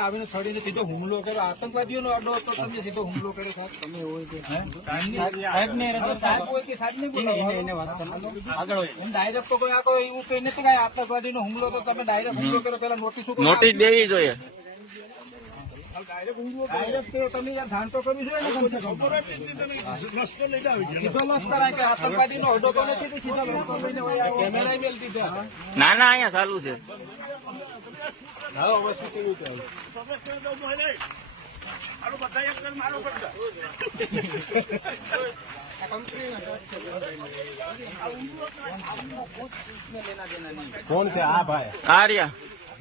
આવીને છડીને સીધો હુમલો કર્યો, આતંકવાદીઓનો અડ્ડો હતો, તમે સીધો હુમલો કર્યો સાહેબ. તમે હોય કે સાહેબ હોય કે સાહેબ નહીં બોલો, એને વાત કરો આગળ હોય એમ ડાયરેક્ટ તો કોઈ આ કોઈ એવું કઈ નથી કે આતંકવાદીનો હુમલો તો તમે ડાયરેક્ટ હુમલો કર્યો, પેલા નોટિસ દેવી જોઈએ. ડાયરેક્ટ તમે યાર ધ્યાન તો કરવી જોઈએ ને, સીધો લશ્કર કે આતંકવાદીનો અડ્ડો તો નથી, સીધા લશ્કર લઈને કેમેરા મેલ દીધા. ના ના અહીંયા ચાલુ છે. કોણ છે આ ભાઈ? આર્યા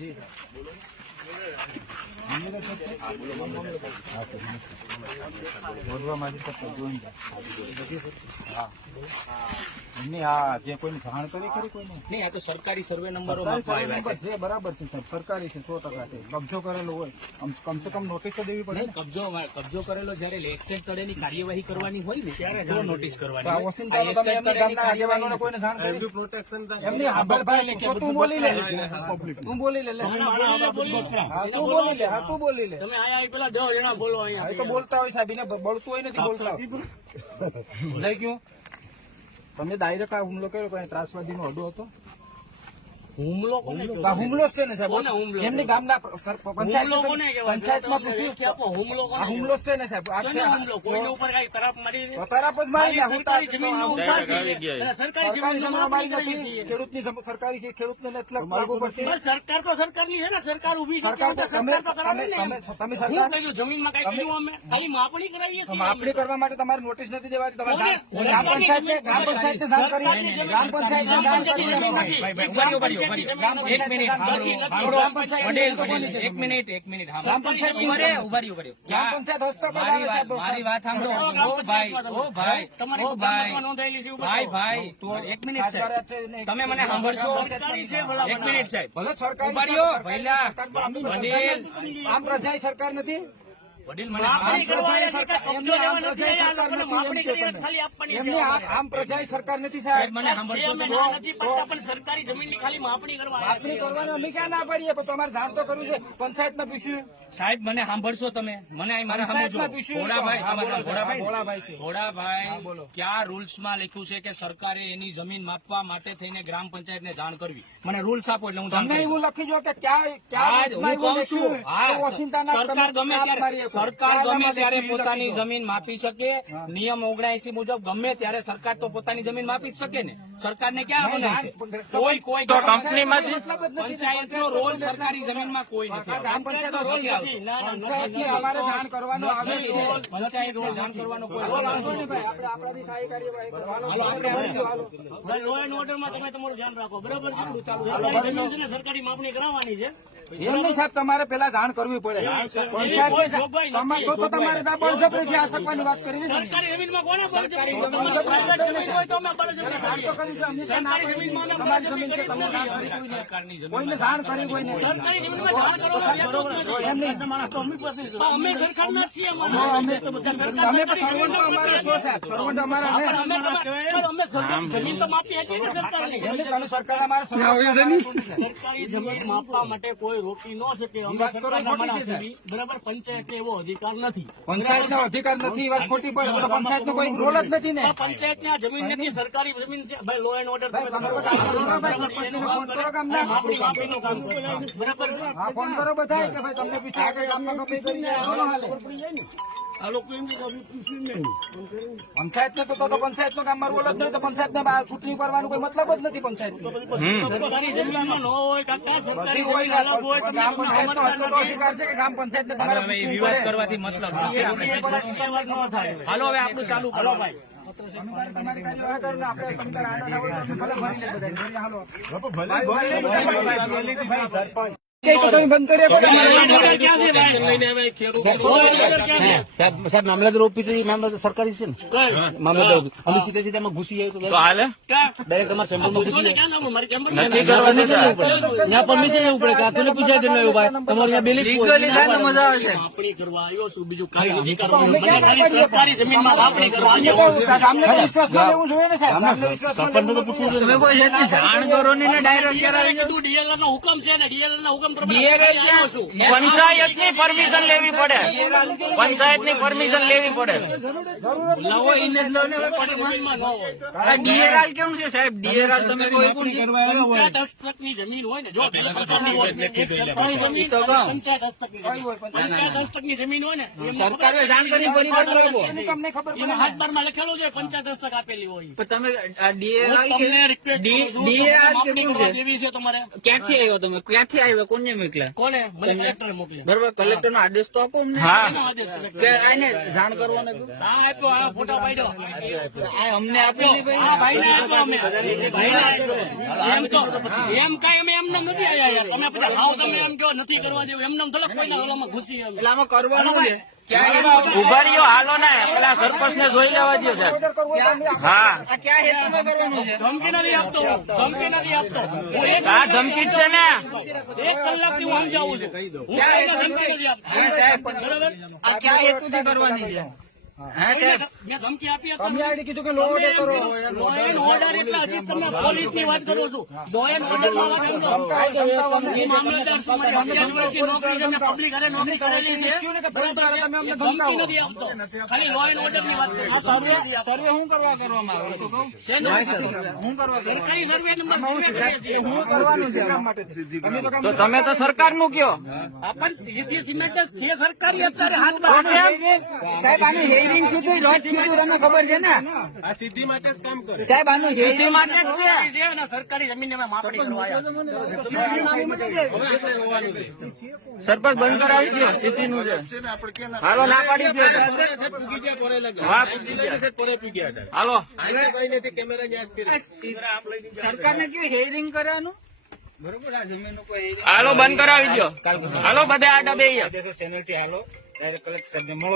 જે કોઈને જાણ કરી ખરી કોઈને નહીં? આ તો સરકારી સર્વે નંબરો છે, બરાબર છે સાહેબ, સરકારી છે, 100% છે. કબજો કરેલો હોય કમસે કમ નોટિસ તો દેવી પડે. કબજો કરેલો જયારે એક્સેન્ટ તળેની કાર્યવાહી કરવાની હોય ને ત્યારે નોટિસ કરવાની. કોઈને જાણ કરી પ્રોટેક્શન તું બોલી લે, તું બોલી લે, તું બોલી લે, તું બોલી લે. તમે આયા પેલા 10 જણા બોલો અહીંયા તો બોલતા હોય સાહેબ, એને બળતું હોય નથી બોલતા. લઈ ગયું તમે ડાયરેક્ટ આ હુમલો કર્યો, કોઈ ત્રાસવાદીનો અડ્ડો હતો? હુમલો હુમલો છે ને સાહેબ, એમની ગામના પંચાયતમાં પૂછ્યું કે હુમલો છે ને સાહેબ, કોઈને ઉપર કઈ તરફ મારી જ મારી સરકારી જમીન ખેડૂતની સરકારી છે, ખેડૂતને સરકાર તો સરકારની છે ને, સરકાર ઉભી સરકાર તમે સરકાર જમીનમાં કઈ કર્યું અમે ખાલી માપણી કરાવીએ છીએ. માપણી કરવા માટે તમારે નોટિસ નથી દેવાતી, તમારે ગ્રામ પંચાયતને જાણ કરી, ગ્રામ પંચાયતને જાણ કરી. એક મિનિટ ગ્રામ પંચાયત હસ્તો મારી વાત સાંભળો. ઓ ભાઈ એક મિનિટ સાહેબ, તમે મને સાંભળશો? એક મિનિટ સાહેબ, ભલે સરકાર આમ પ્રજાની સરકાર નથી. વડીલ મને આમ પ્રજાની સરકાર નથી સાહેબ, મને પણ સરકારી જમીનની ખાલી માપણી કરવાની અમે ક્યાં ના પાડીએ, પણ તમારે જાણ તો કરવું છે. પંચાયતમાં પૂછ્યું સાહેબ, મને સાંભળશો તમે? મને ભોળાભાઈ ક્યાં રૂલ્સ માં લખ્યું છે કે સરકારે એની જમીન માપવા માટે થઈને ગ્રામ પંચાયત ને જાણ કરવી? મને રૂલ્સ આપો એટલે હું તમને એવું લખી જો કે સરકાર ગમે ત્યારે પોતાની જમીન માપી શકે. નિયમ 79 મુજબ ગમે ત્યારે સરકાર તો પોતાની જમીન માપી શકે ને. સરકારને ક્યાં બને છે? કોઈ કંપનીમાંથી પંચાયતનો રોલ સરકારી જમીનમાં કોઈ નથી. ગ્રામ પંચાયતનો રોલ નથી, અમારે જાણ કરવાનો આવે છે. પંચાયતને જાણ કરવાનો કોઈ રોલ નથી. આપણાથી થાય કાર્યવાહી કરવાનો. લો એન્ડ ઓર્ડરમાં તમે તમારું ધ્યાન રાખો, બરાબર? સરકારી જમીન છે ને સરકારી માપણી કરાવવાની છે. એમ નહીં સાહેબ, તમારે પેલા જાણ કરવી પડે. તમારે બળજબરી આ શકવાની વાત કરી. સરકારી જમીનમાં કોને બળજબરી? તમારી જમીન છે, તમને કોઈને જાણ કરી કોઈને સરકારી જમીનમાં અમે સરકારના જ છીએ. જમીન તો માપી હતી ને સરકારની. સરકાર અમારે સરકારી જમીન માપવા માટે કોઈ રોકી ન શકે. બરાબર, પંચાયત એવો અધિકાર નથી. પંચાયતનો અધિકાર નથી, વાત ખોટી પડે. પંચાયતનો કોઈ રોલ જ નથી ને. પંચાયતની આ જમીન નથી, સરકારી જમીન છે. ભાઈ લો એન્ડ ઓર્ડર ફોન કરો બધા કે ભાઈ તમને પંચાયત ને તો પંચાયત નું કામ મારું બોલો જ નહીં, તો પંચાયત ને ચૂંટણી કરવાનું કોઈ મતલબ જ નથી. પંચાયત સરકારી જમીનમાં ન હોય, ગ્રામ પંચાયત નો અધિકાર છે કે ગ્રામ પંચાયત ને તમારે વિવાદ કરવાથી મતલબ નથી. હાલો હવે આપણું ચાલુ કરો ભાઈ. સાહેબ મામલતદાર ઓફિસ સરકારી છે ને, મામલતદાર અમે સીધે સીધા એમાં ઘૂસી જાય તો ડાયરેક્ટ તમારા સેમ્પલમાં ઘૂસી જાય. ત્યાં પરમિશન લેવું પડે કે આ પેલું પૂછાય કે નહીં ભાઈ તમારે ત્યાં બેલી મજા આવે છે. માપણી કરવા આવ્યો છું, બીજું કઈ નથી કરવાનું. સરકારી જમીનમાં માપણી કરવા જાણ કરો ને ડાયરેક્ટ ડીએલઆર નો હુકમ છે ને, ડીએલઆર ના હુકમ હુકમ પ્રમાણે આવ્યો છું. પંચાયતની પરમિશન લેવી પડે, પંચાયતની પરમિશન લેવી પડે. લવો એને જ લો ને હવે જમીનમાં ન હોય. આ DRL કેવું છે સાહેબ? DRL તમે કોઈ કોણ છે? પંચાયત હસ્તકની જમીન હોય ને, જો સરકારી જમીન તો કહું. પંચાયત હસ્તકની જમીન. પંચાયત હસ્તકની જમીન હોય ને સરકારે જાણ કરી ફરી વાત કરો. એમાં હાથબારમાં લખેલું છે પંચાયત હસ્તક આપેલી હોય. પણ તમે આ DRL હું તમને request કરું છું, DRL માપણી કેવું કરવા છે? જેવી છે તમારે. ક્યાંથી આવ્યો તમે? ક્યાંથી આવ્યો? કોને મોકલ્યા? કોને? મને કલેક્ટરે મોકલ્યા. બરોબર, કલેક્ટર નો આદેશ તો આપો અમને. એનો આદેશ કલેક્ટર. કે આને જાણ કરવાનો કહો. હા આપ્યો, આ ફોટા પાડ્યો. આ અમને આપેલી આ ભાઈ. ભાઈને આપ્યો અમે. ભાઈને આપ્યો. એમ તો એમ કાંઈ અમે એમને નથી આયા યાર. તમે બધા હાવ તમે એમ કહો નથી કરવા જેવું. એમને થોડોક કોઈના ઓલામાં ઘૂસી અમે. એટલે આમાં કરવાનું છે. ઉભા રહ્યો, હાલો ને પેલા સરપંચ ને જોઈ લેવા દો સાહેબ. હા, આ ક્યાં હેતુમાં કરવાનું છે? ધમકી નથી આપતો હું. ધમકી નથી આપતો હું. આ ધમકી જ છે ને. 1 કલાકથી હું સમજાવું છું. હું કોઈને ધમકી નથી આપતો. હા સાહેબ, બરાબર? આ ક્યાં હેતુથી કરવાની છે? હા સાહેબ, મેં ધમકી આપી હતી. કીધું કે લો ઓર્ડર કરો. લો એન્ડ ઓર્ડર એટલે હજી તમે પોલીસની વાત કરો છો. લો એન્ડ ઓર્ડરમાં વાત એમ તો. હું મામલતદાર છું. મારી 11 વર્ષની નોકરી છે. મેં પબ્લિક હારે નોકરી કરેલી છે. ધમકી નથી આપતો. ખાલી લો એન્ડ ઓર્ડરની વાત કરો. આ સર્વે સર્વે શું કરવા કરવામાં આવે તો કહું. શેનો? શું કરવા સરકારી સર્વે નંબર સર્વે કરીએ છીએ. શું કરવાનું છે આમાં? તો તમે તો સરકાર નું કયો. આપણ સીધી સિમેન્ટ જ છે સરકારી અત્યારે હાથમાં. સાહેબ આની હેરિંગ કીધું રોજ કીધું તમને ખબર છે ને? સાહેબ આનું હેરિંગ માટે જ છે. છે અને સરકારી જમીન અમે માપણી કરવા આવ્યા. સરપંચ બંધ કરાવી દો, સિટી નું છે. હાલો, ના પાડી દો. હા, હાલો. સરકારને કેવું હેરિંગ કરવાનું? બરોબર, આ જમીનનું કોઈ હેરિંગ હાલો બંધ કરાવી દો. હાલો બધા આડા બે. ચેનલ થી હાલો ડાયરેક્ટ કલેક્ટર સાહેબને મળો.